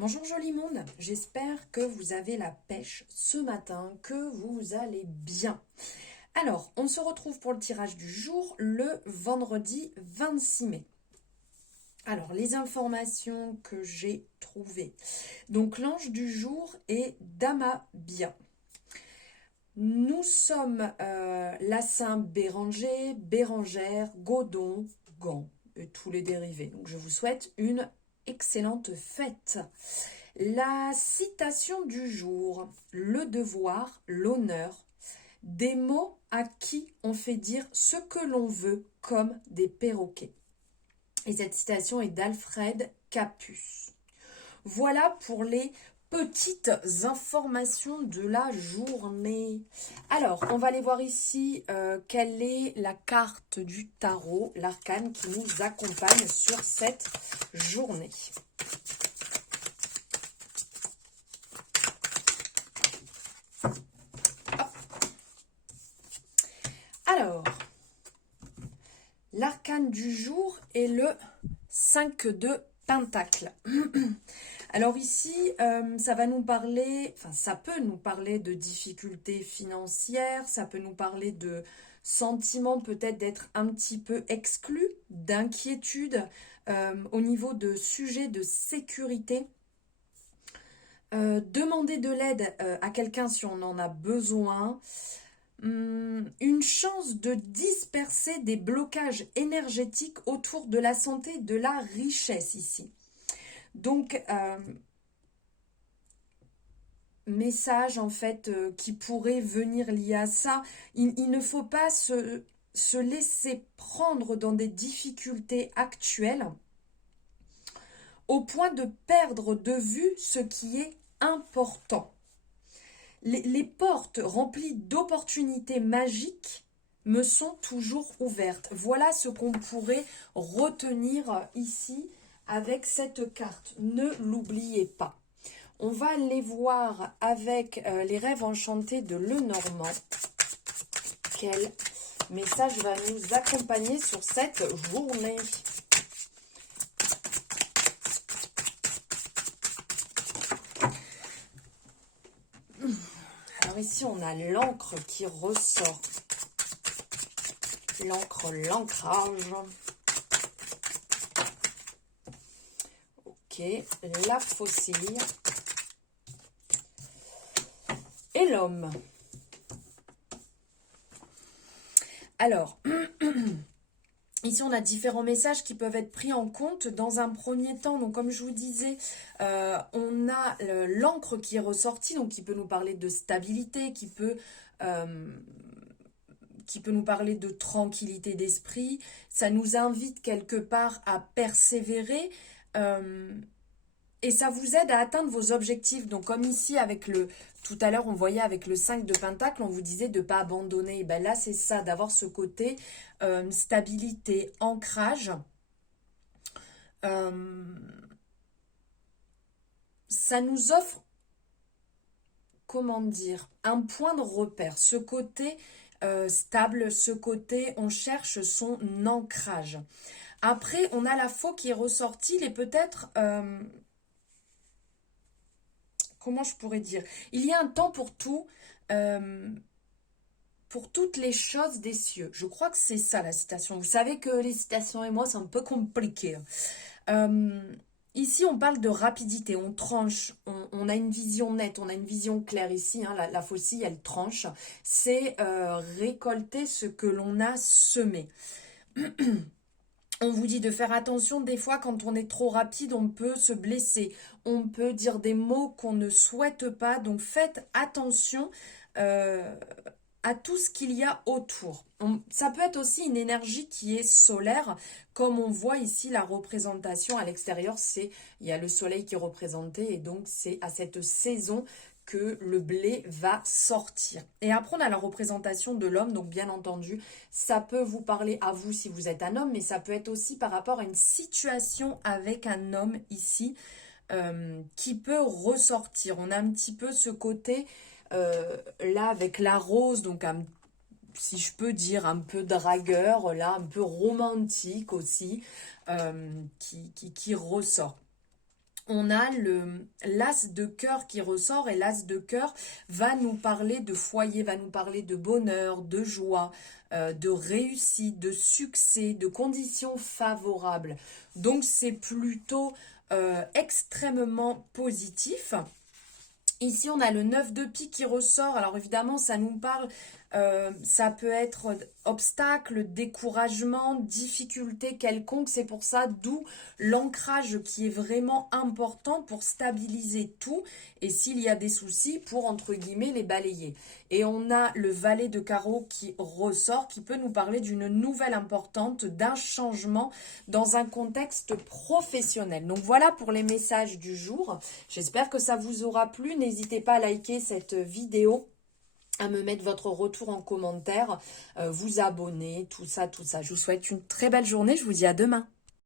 Bonjour joli monde, j'espère que vous avez la pêche ce matin, que vous allez bien. Alors, on se retrouve pour le tirage du jour le vendredi 26 mai. Alors, les informations que j'ai trouvées. Donc, l'ange du jour est Damabia. Nous sommes la Saint Béranger, Bérangère, Godon, Gand et tous les dérivés. Donc, je vous souhaite une excellente fête. La citation du jour, le devoir, l'honneur, des mots à qui on fait dire ce que l'on veut comme des perroquets. Et cette citation est d'Alfred Capus. Voilà pour les petites informations de la journée. Alors, on va aller voir ici quelle est la carte du tarot, l'arcane qui nous accompagne sur cette journée. Alors, l'arcane du jour est le 5 de Pentacle. Alors ici, ça va nous parler, enfin ça peut nous parler de difficultés financières, ça peut nous parler de sentiments peut-être d'être un petit peu exclu, d'inquiétude au niveau de sujets de sécurité. Demander de l'aide à quelqu'un si on en a besoin. Une chance de disperser des blocages énergétiques autour de la santé et de la richesse ici. Donc, message en fait qui pourrait venir lié à ça. Il ne faut pas se laisser prendre dans des difficultés actuelles au point de perdre de vue ce qui est important. Les portes remplies d'opportunités magiques me sont toujours ouvertes. Voilà ce qu'on pourrait retenir ici avec cette carte. Ne l'oubliez pas. On va aller voir avec les rêves enchantés de Lenormand. Quel message va nous accompagner sur cette journée ? Alors ici, on a l'encre qui ressort. L'encre, l'ancrage. Ok, la faucille. Et l'homme. Alors, ici on a différents messages qui peuvent être pris en compte dans un premier temps. Donc comme je vous disais, on a l'encre qui est ressortie, donc qui peut nous parler de stabilité, qui peut nous parler de tranquillité d'esprit. Ça nous invite quelque part à persévérer. Et ça vous aide à atteindre vos objectifs. Donc comme ici avec tout à l'heure on voyait avec le 5 de Pentacle, on vous disait de ne pas abandonner. Et ben là c'est ça, d'avoir ce côté stabilité, ancrage. Ça nous offre, comment dire, un point de repère. Ce côté stable, ce côté on cherche son ancrage. Après on a la faux qui est ressortie, il est peut-être... comment je pourrais dire, il y a un temps pour tout, pour toutes les choses des cieux. Je crois que c'est ça la citation. Vous savez que les citations et moi, c'est un peu compliqué. Ici, on parle de rapidité, on tranche, on a une vision nette, on a une vision claire ici. Hein, la faucille, elle tranche. C'est récolter ce que l'on a semé. On vous dit de faire attention, des fois quand on est trop rapide, on peut se blesser, on peut dire des mots qu'on ne souhaite pas, donc faites attention à tout ce qu'il y a autour. Ça peut être aussi une énergie qui est solaire, comme on voit ici la représentation à l'extérieur, il y a le soleil qui est représenté et donc c'est à cette saison que le blé va sortir. Et après, on a la représentation de l'homme, donc bien entendu, ça peut vous parler à vous si vous êtes un homme, mais ça peut être aussi par rapport à une situation avec un homme ici qui peut ressortir. On a un petit peu ce côté là avec la rose, donc si je peux dire un peu dragueur, là un peu romantique aussi, qui ressort. on a l'as de cœur qui ressort et l'as de cœur va nous parler de foyer, va nous parler de bonheur, de joie, de réussite, de succès, de conditions favorables. Donc c'est plutôt extrêmement positif. Ici, on a le 9 de pique qui ressort. Alors évidemment, ça nous parle, ça peut être obstacle, découragement, difficulté quelconque. C'est pour ça, d'où l'ancrage qui est vraiment important pour stabiliser tout. Et s'il y a des soucis, pour, entre guillemets, les balayer. Et on a le valet de carreau qui ressort, qui peut nous parler d'une nouvelle importante, d'un changement dans un contexte professionnel. Donc voilà pour les messages du jour. J'espère que ça vous aura plu. N'hésitez pas à liker cette vidéo, à me mettre votre retour en commentaire, vous abonner, tout ça, tout ça. Je vous souhaite une très belle journée. Je vous dis à demain.